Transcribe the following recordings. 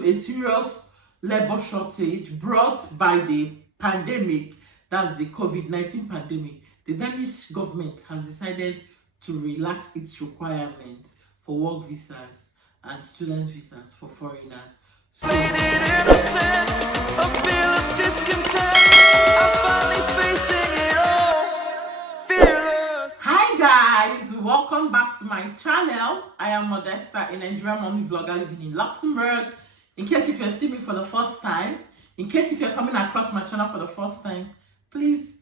to a serious labor shortage brought by the pandemic, that's the COVID-19 pandemic, the Danish government has decided to relax its requirements for work visas and student visas for foreigners. So, hi guys, welcome back to my channel. I am Modesta, a Nigerian mommy vlogger living in Luxembourg. In case if you're seeing me for the first time, in case if you're coming across my channel for the first time, please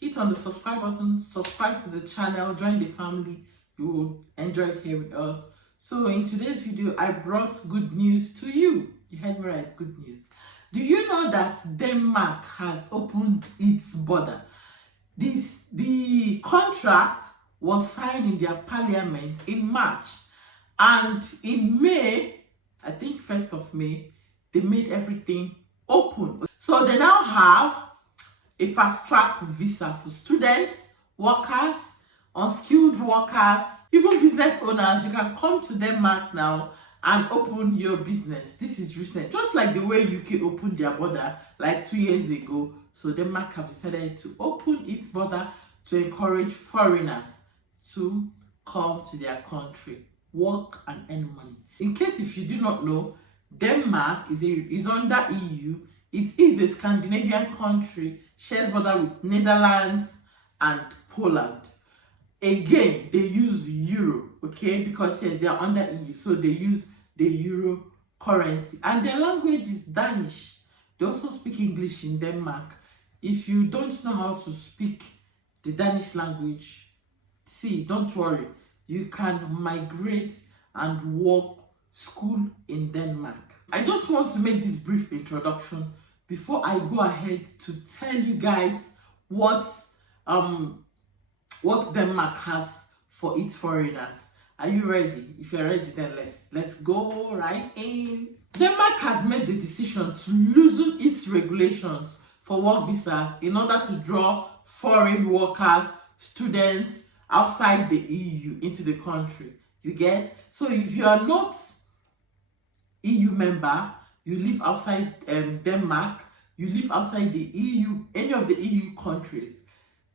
hit on the subscribe button, subscribe to the channel, join the family. You will enjoy it here with us. So in today's video, I brought good news to you. You heard me right, good news. Do you know that Denmark has opened its border? The contract was signed in their parliament in March, and in May, I think 1st of May, they made everything open. So they now have a fast-track visa for students, workers, unskilled workers, even business owners. You can come to Denmark now and open your business. This is recent, just like the way UK opened their border like 2 years ago. So Denmark have decided to open its border to encourage foreigners to come to their country, work and earn money. In case if you do not know, Denmark is under EU. It is a Scandinavian country, shares border with Netherlands and Poland. Again, they use euro, okay, because yes, they are under EU, so they use the euro currency, and their language is Danish. They also speak English in Denmark. If you don't know how to speak the Danish language, see, don't worry, you can migrate and work school in Denmark. I just want to make this brief introduction before I go ahead to tell you guys what Denmark has for its foreigners. Are you ready? If you're ready, then let's go right in. Denmark has made the decision to loosen its regulations for work visas in order to draw foreign workers, students outside the EU into the country. You get? So if you are not EU member, you live outside Denmark, you live outside the EU, any of the EU countries,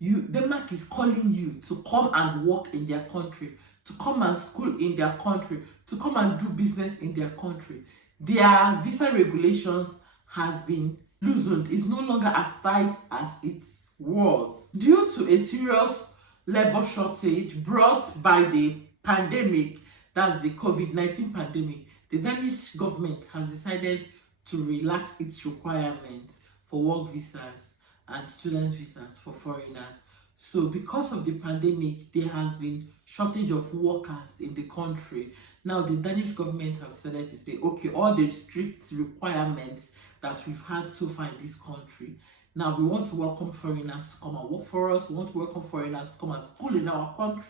Denmark is calling you to come and work in their country, to come and school in their country, to come and do business in their country. Their visa regulations has been loosened. It's no longer as tight as it was. Due to a serious labor shortage brought by the pandemic, that's the COVID-19 pandemic, the Danish government has decided to relax its requirements for work visas and student visas for foreigners. So because of the pandemic, there has been shortage of workers in the country. Now the Danish government have decided to say, okay, all the strict requirements that we've had so far in this country, now we want to welcome foreigners to come and work for us. We want to welcome foreigners to come and school in our country.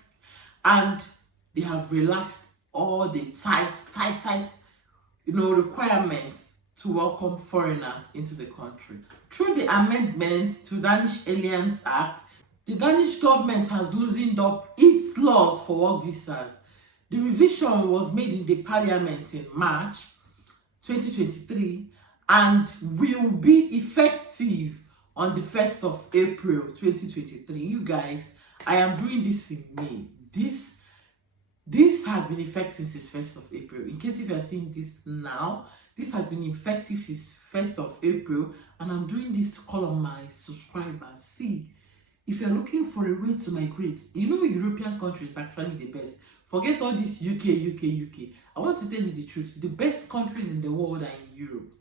And they have relaxed all the tight requirements to welcome foreigners into the country. Through the amendments to Danish Aliens Act, the Danish government has loosened up its laws for work visas. The revision was made in the parliament in March 2023 and will be effective on the 1st of April 2023. You guys, I am doing this in May. This has been effective since 1st of April. In case if you are seeing this now, this has been effective since 1st of April, and I'm doing this to call on my subscribers. See, if you're looking for a way to migrate, you know European countries are actually the best. Forget all this UK. I want to tell you the truth. The best countries in the world are in Europe.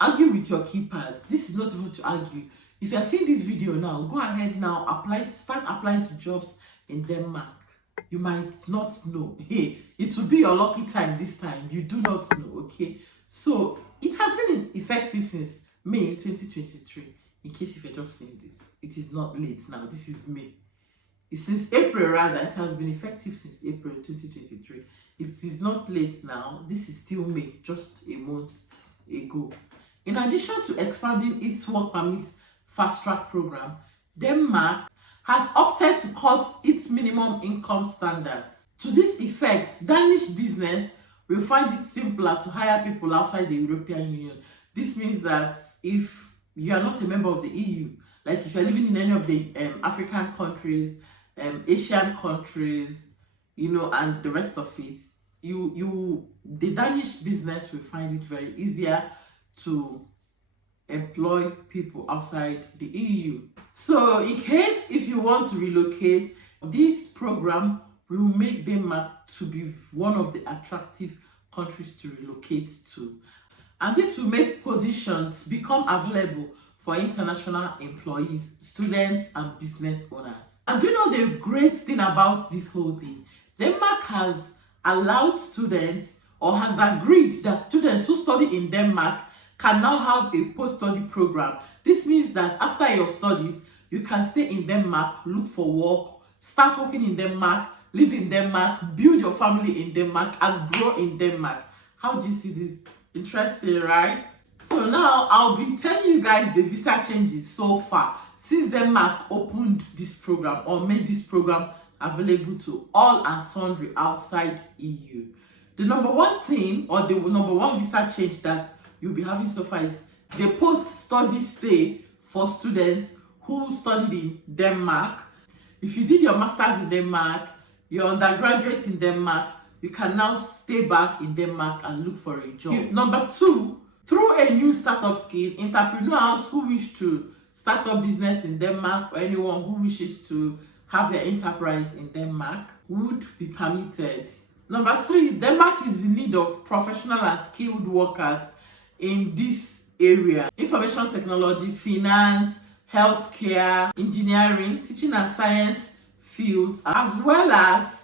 Argue with your keypads. This is not even to argue. If you are seeing this video now, go ahead now, start applying to jobs in Denmark. You might not know. Hey, it will be your lucky time this time. You do not know, okay? So it has been effective since May 2023. In case if you're just seeing this, it is not late now. This is May. It's since April rather. It has been effective since April 2023. It is not late now. This is still May, just a month ago. In addition to expanding its work permit fast track program, Denmark has opted to cut its minimum income standards. To this effect, Danish business we find it simpler to hire people outside the European Union. This means that if you are not a member of the EU, like if you're living in any of the African countries, Asian countries, you know, and the rest of it, the Danish business will find it very easier to employ people outside the EU. So in case if you want to relocate, this program will make Denmark to be one of the attractive countries to relocate to. And this will make positions become available for international employees, students, and business owners. And do you know the great thing about this whole thing? Denmark has allowed students, or has agreed that students who study in Denmark can now have a post-study program. This means that after your studies, you can stay in Denmark, look for work, start working in Denmark, live in Denmark, build your family in Denmark, and grow in Denmark. How do you see this? Interesting, right? So now I'll be telling you guys the visa changes so far since Denmark opened this program or made this program available to all and sundry outside EU. The number one thing, or the number one visa change that you'll be having so far, is the post-study stay for students who studied in Denmark. If you did your master's in Denmark, your undergraduate in Denmark, you can now stay back in Denmark and look for a job. Number two, through a new startup scheme, entrepreneurs who wish to start up business in Denmark, or anyone who wishes to have their enterprise in Denmark, would be permitted. Number three, Denmark is in need of professional and skilled workers in this area: information technology, finance, healthcare, engineering, teaching and science fields, as well as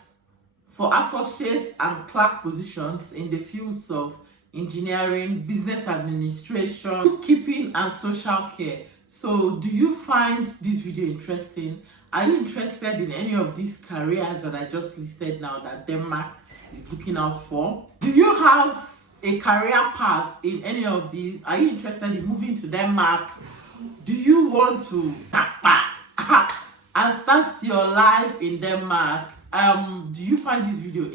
for associates and clerk positions in the fields of engineering, business administration, bookkeeping, and social care. So do you find this video interesting? Are you interested in any of these careers that I just listed now that Denmark is looking out for? Do you have a career path in any of these? Are you interested in moving to Denmark? Do you want to and start your life in Denmark? Do you find this video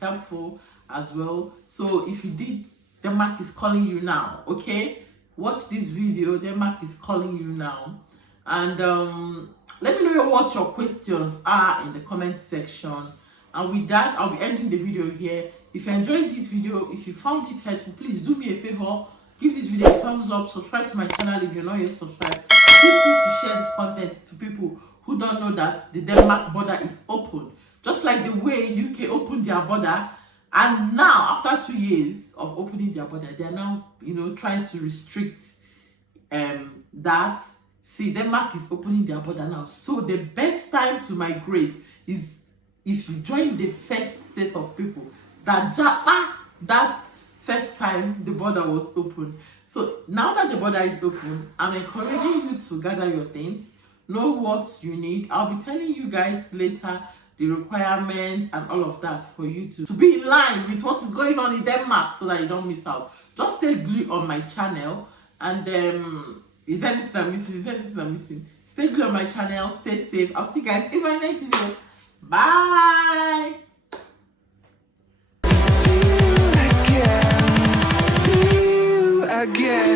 helpful as well? So if you did, Denmark is calling you now. Okay, watch this video. Denmark is calling you now. And let me know what your questions are in the comment section. And with that, I'll be ending the video here. If you enjoyed this video, if you found it helpful, please do me a favor, give this video a thumbs up, subscribe to my channel if you're not yet subscribed. Feel free to share this content to people who don't know that the Denmark border is open. Just like the way UK opened their border, and now after 2 years of opening their border, they are now, you know, trying to restrict that. See, Denmark is opening their border now. So the best time to migrate is if you join the first set of people that first time the border was open. So now that the border is open, I'm encouraging you to gather your things, know what you need. I'll be telling you guys later the requirements and all of that for you to be in line with what is going on in Denmark so that you don't miss out. Just stay glued on my channel, and is there anything I'm missing? Is there anything I'm missing? Stay glued on my channel, stay safe. I'll see you guys in my next video. Bye. See you again.